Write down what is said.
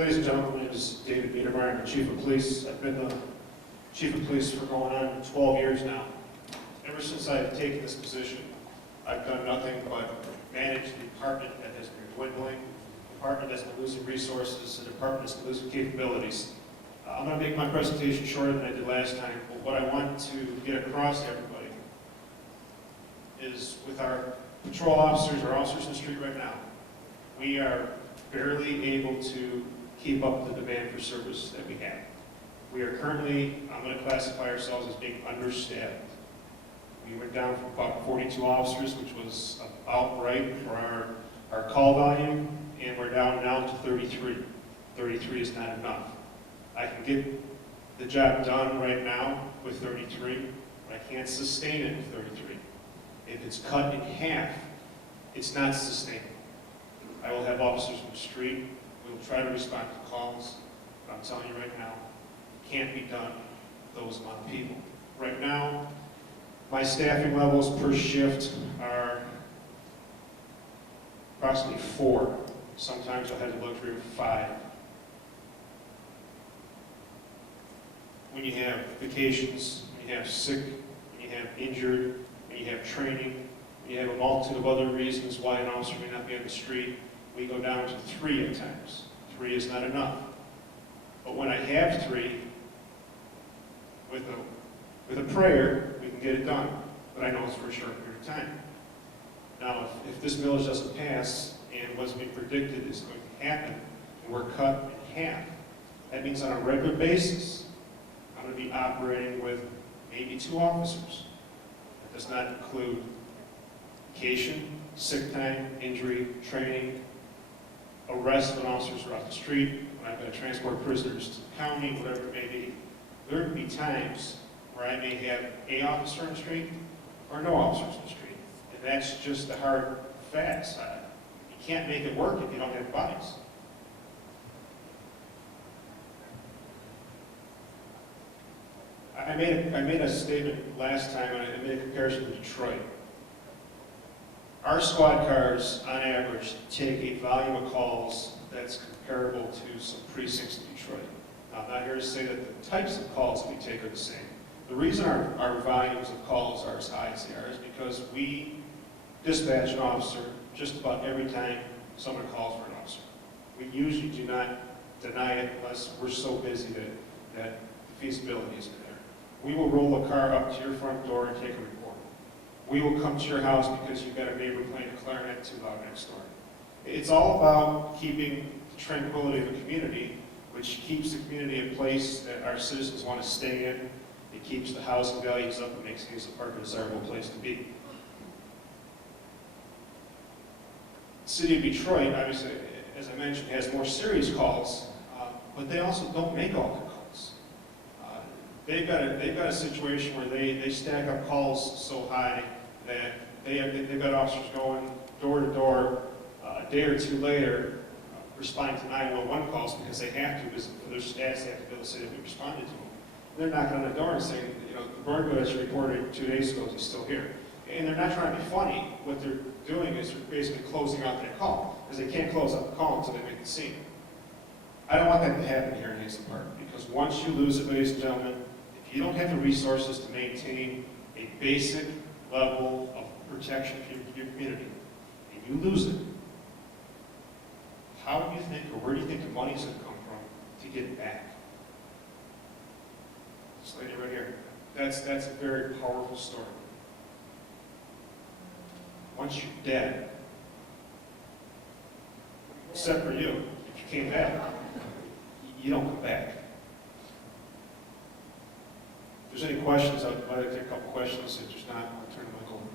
Ladies and gentlemen, my name is David Biedermeyer. I'm the Chief of Police. I've been the Chief of Police for going on 12 years now. Ever since I've taken this position, I've done nothing but manage the department that has been dwindling, a department that's been losing resources, a department that's been losing capabilities. I'm going to make my presentation shorter than I did last time, but what I want to get across to everybody is with our patrol officers, our officers in the street right now, we are barely able to keep up with the demand for service that we have. We are currently, I'm going to classify ourselves as being understaffed. We went down from about 42 officers, which was about right for our call volume, and we're down now to 33. 33 is not enough. I can get the job done right now with 33, but I can't sustain it with 33. If it's cut in half, it's not sustainable. I will have officers from the street. We'll try to respond to calls, but I'm telling you right now, it can't be done with those amount of people. Right now, my staffing levels per shift are approximately 4. Sometimes I'll have the luxury of 5. When you have vacations, when you have sick, when you have injured, when you have training, when you have a multitude of other reasons why an officer may not be on the street, we go down to 3 at times. 3 is not enough. But when I have 3, with a prayer, we can get it done. But I know it's for a short period of time. Now, if this millage doesn't pass, and what's been predicted is going to happen, and we're cut in half, that means on a regular basis, I'm going to be operating with maybe 2 officers. That does not include vacation, sick time, injury, training, arrest when officers are off the street, when I've got to transport prisoners to the county, whatever it may be. There can be times where I may have a officer on the street or no officers on the street. And that's just the hard facts. You can't make it work if you don't have bodies. I made a statement last time, and I made a comparison to Detroit. Our squad cars, on average, take a volume of calls that's comparable to some precincts in Detroit. Now, I'm not here to say that the types of calls we take are the same. The reason our volumes of calls are as high as they are is because we dispatch an officer just about every time someone calls for an officer. We usually do not deny it unless we're so busy that the feasibility isn't there. We will roll a car up to your front door and take a report. We will come to your house because you've got a neighbor playing a clarinet too loud next door. It's all about keeping the tranquility of the community, which keeps the community a place that our citizens want to stay in. It keeps the housing values up and makes Hazel Park a desirable place to be. The city of Detroit, obviously, as I mentioned, has more serious calls, but they also don't make all the calls. They've got a situation where they stack up calls so high that they've got officers going door to door a day or 2 later, responding to 911 calls because they have to, because for their stats they have to be able to say that we responded to them. They're knocking on the door and saying, you know, the burglar that you reported 2 days ago is still here. And they're not trying to be funny. What they're doing is they're basically closing out that call, because they can't close out the call until they make the scene. I don't want that to happen here in Hazel Park, because once you lose it, ladies and gentlemen, if you don't have the resources to maintain a basic level of protection for your community, and you lose it, how do you think, or where do you think the money's going to come from to get it back? This lady right here. That's a very powerful story. Once you're dead, except for you, if you came back, you don't come back. If there's any questions, I'd like to take a couple questions. If there's not, I'll turn the mic over.